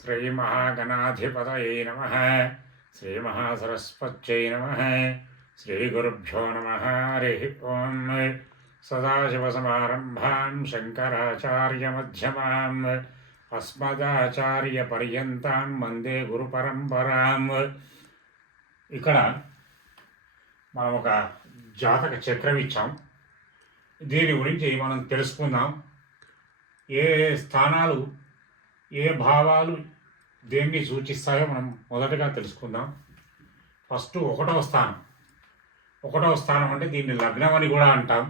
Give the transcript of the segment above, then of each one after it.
శ్రీమహాగణాధిపతయే నమః. శ్రీమహాసరస్వత్యై నమః. శ్రీగురుభ్యో నమః. హరి ఓం. సదాశివసమారంభాం శంకరాచార్యమధ్యమాం అస్మదాచార్యపర్యంతాం వందే గురుపరంపరాం. ఇక్కడ మనం ఒక జాతక చక్రం ఇచ్చాం. దీని గురించి మనం తెలుసుకుందాం. ఏ స్థానాలు ఏ భావాలు దేన్ని సూచిస్తాయో మనం మొదటగా తెలుసుకుందాం. ఫస్ట్ ఒకటవ స్థానం అంటే దీన్ని లగ్నం అని కూడా అంటాం.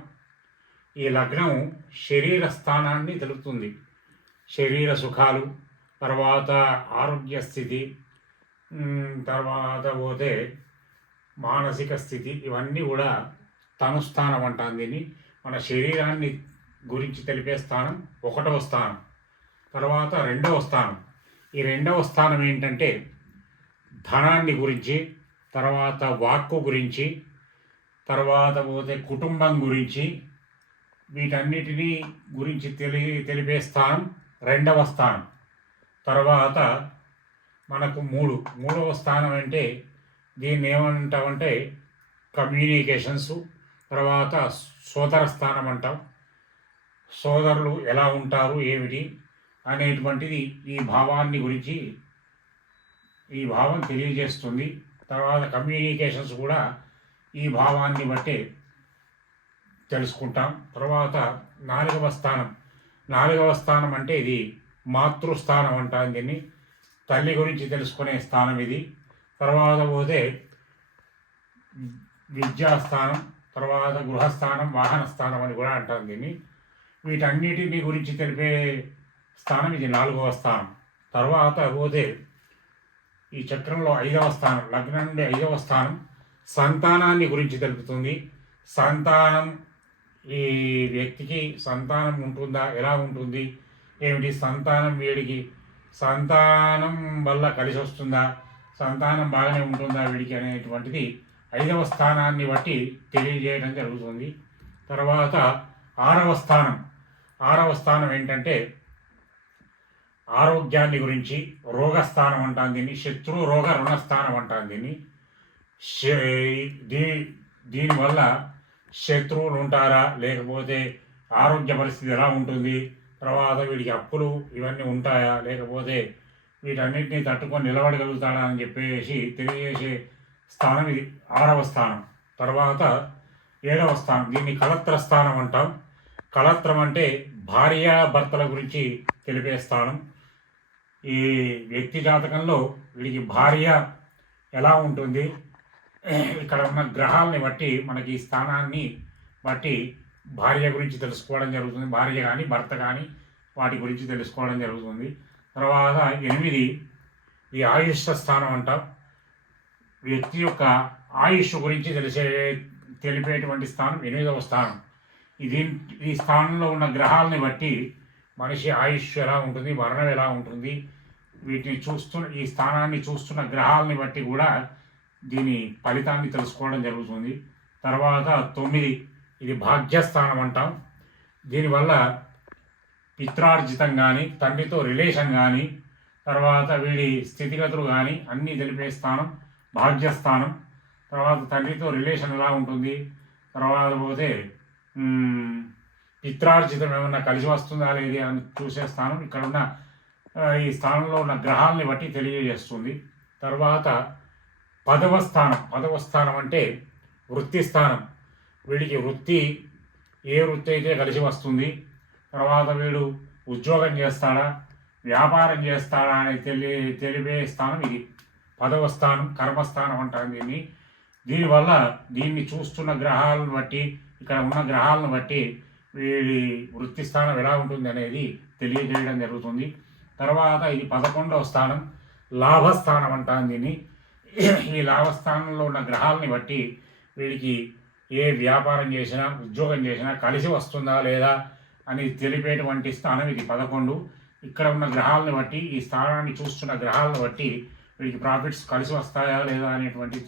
ఈ లగ్నం శరీర స్థానాన్ని తెలుపుతుంది. శరీర సుఖాలు, తర్వాత ఆరోగ్య స్థితి, తర్వాత పోతే మానసిక స్థితి, ఇవన్నీ కూడా తను స్థానం అంటాం. దీన్ని మన శరీరాన్ని గురించి తెలిపే స్థానం ఒకటవ స్థానం. తర్వాత రెండవ స్థానం. ఈ రెండవ స్థానం ఏంటంటే ధనాన్ని గురించి, తర్వాత వాక్కు గురించి, తర్వాత పోతే కుటుంబం గురించి, వీటన్నిటినీ గురించి తెలిపే స్థానం రెండవ స్థానం. తర్వాత మనకు మూడవ స్థానం అంటే దీన్ని ఏమంటామంటే కమ్యూనికేషన్స్, తర్వాత సోదర స్థానం అంటాం. సోదరులు ఎలా ఉంటారు ఏమిటి అనేటువంటిది ఈ భావం తెలియజేస్తుంది. తర్వాత కమ్యూనికేషన్స్ కూడా ఈ భావాన్ని బట్టే తెలుసుకుంటాం. తర్వాత నాలుగవ స్థానం అంటే ఇది మాతృస్థానం అంటాం. దీన్ని తల్లి గురించి తెలుసుకునే స్థానం ఇది. తర్వాత పోతే విద్యాస్థానం, తర్వాత గృహస్థానం, వాహన స్థానం అని కూడా అంటాం దీన్ని. వీటన్నిటిని గురించి తెలిపే స్థానం ఇది నాలుగవ స్థానం. తర్వాత పోతే ఈ చక్రంలో ఐదవ స్థానం, లగ్నం నుండి ఐదవ స్థానం సంతానాన్ని గురించి తెలుపుతుంది. సంతానం, ఈ వ్యక్తికి సంతానం ఉంటుందా, ఎలా ఉంటుంది, ఏమిటి సంతానం, వీడికి సంతానం వల్ల కలిసి వస్తుందా, సంతానం బాగానే ఉంటుందా వీడికి అనేటువంటిది ఐదవ స్థానాన్ని బట్టి తెలియజేయడం జరుగుతుంది. తర్వాత ఆరవ స్థానం ఏంటంటే ఆరోగ్యాన్ని గురించి, రోగస్థానం అంటాం దీన్ని. శత్రు రోగ రుణస్థానం అంటాం దీన్ని. దీనివల్ల శత్రువులు ఉంటారా, లేకపోతే ఆరోగ్య పరిస్థితి ఎలా ఉంటుంది, తర్వాత వీడికి అప్పులు ఇవన్నీ ఉంటాయా, లేకపోతే వీటన్నిటిని తట్టుకొని నిలబడగలుగుతాడా అని చెప్పేసి తెలియజేసే స్థానం ఇది ఆరవ స్థానం. తర్వాత ఏడవ స్థానం, దీన్ని కలత్ర స్థానం అంటాం. కలత్రం అంటే భార్యాభర్తల గురించి తెలిపే స్థానం. ఈ వ్యక్తి జాతకంలో వీడికి భార్య ఎలా ఉంటుంది, ఇక్కడ ఉన్న గ్రహాలని బట్టి మనకి ఈ స్థానాన్ని బట్టి భార్య గురించి తెలుసుకోవడం జరుగుతుంది. భార్య కానీ భర్త కానీ వాటి గురించి తెలుసుకోవడం జరుగుతుంది. తర్వాత 8 ఈ ఆయుష్ స్థానం అంటాం. వ్యక్తి యొక్క ఆయుష్ గురించి తెలిపేటువంటి స్థానం 8వ స్థానం. ఈ స్థానంలో ఉన్న గ్రహాలని బట్టి మనిషి ఆయుష్ ఎలా ఉంటుంది, మరణం ఎలా ఉంటుంది, వీటిని ఈ స్థానాన్ని చూస్తున్న గ్రహాలని బట్టి కూడా దీని ఫలితాన్ని తెలుసుకోవడం జరుగుతుంది. తర్వాత 9 ఇది భాగ్యస్థానం అంటాం. దీనివల్ల పిత్రార్జితం కానీ, తండ్రితో రిలేషన్ కానీ, తర్వాత వీడి స్థితిగతులు కానీ అన్నీ తెలిపే స్థానం భాగ్యస్థానం. తర్వాత తండ్రితో రిలేషన్ ఎలా ఉంటుంది, తర్వాత పోతే పిత్రార్జితం ఏమన్నా కలిసి వస్తుందా లేదా అని చూసే స్థానం ఇక్కడ ఉన్న ఈ స్థానంలో ఉన్న గ్రహాలని బట్టి తెలియజేస్తుంది. తర్వాత 10వ స్థానం అంటే వృత్తి స్థానం. వీడికి ఏ వృత్తి అయితే కలిసి వస్తుంది, తర్వాత వీడు ఉద్యోగం చేస్తాడా, వ్యాపారం చేస్తాడా అని తెలిపే స్థానం ఇది 10వ స్థానం. కర్మస్థానం అంటాం దీన్ని. దీనివల్ల దీన్ని చూస్తున్న గ్రహాలను బట్టి, ఇక్కడ ఉన్న గ్రహాలను బట్టి వీడి వృత్తి స్థానం ఎలా ఉంటుంది అనేది తెలియజేయడం జరుగుతుంది. తర్వాత ఇది 11వ స్థానం, లాభస్థానం అంటాం దీన్ని. ఈ లాభస్థానంలో ఉన్న గ్రహాలని బట్టి వీడికి ఏ వ్యాపారం చేసినా, ఉద్యోగం చేసినా కలిసి వస్తుందా లేదా అని తెలిపేటువంటి స్థానం ఇది 11. ఇక్కడ ఉన్న గ్రహాలను బట్టి, ఈ స్థానాన్ని చూస్తున్న గ్రహాలను బట్టి వీడికి ప్రాఫిట్స్ కలిసి వస్తాయా లేదా అనేటువంటి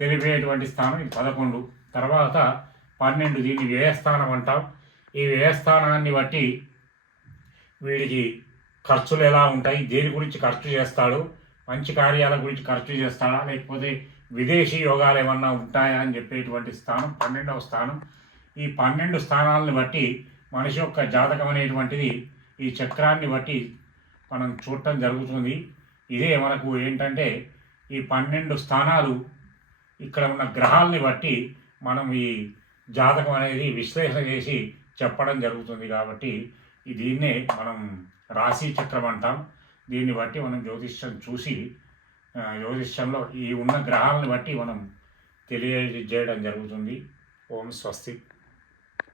తెలిపేటువంటి స్థానం ఇది 11. తర్వాత 12 దీన్ని వ్యయస్థానం అంటాం. ఈ వ్యయస్థానాన్ని బట్టి వీడికి ఖర్చులు ఎలా ఉంటాయి, దేని గురించి ఖర్చు చేస్తాడు, మంచి కార్యాల గురించి ఖర్చు చేస్తాడా, లేకపోతే విదేశీ యోగాలు ఏమన్నా ఉంటాయా అని చెప్పేటువంటి స్థానం 12వ స్థానం. ఈ 12 స్థానాలను బట్టి మనిషి యొక్క జాతకం అనేటువంటిది ఈ చక్రాన్ని బట్టి మనం చూడటం జరుగుతుంది. ఇదే మనకు ఏంటంటే ఈ 12 స్థానాలు ఇక్కడ ఉన్న గ్రహాలని బట్టి మనం ఈ జాతకం అనేది విశ్లేషణ చేసి చెప్పడం జరుగుతుంది. కాబట్టి దీన్నే మనం రాశి చక్రం అంటాం. దీన్ని బట్టి మనం జ్యోతిష్యం చూసి జ్యోతిష్యంలో ఈ ఉన్న గ్రహాలను బట్టి మనం తెలియజేయడం జరుగుతుంది. ఓం స్వస్తి.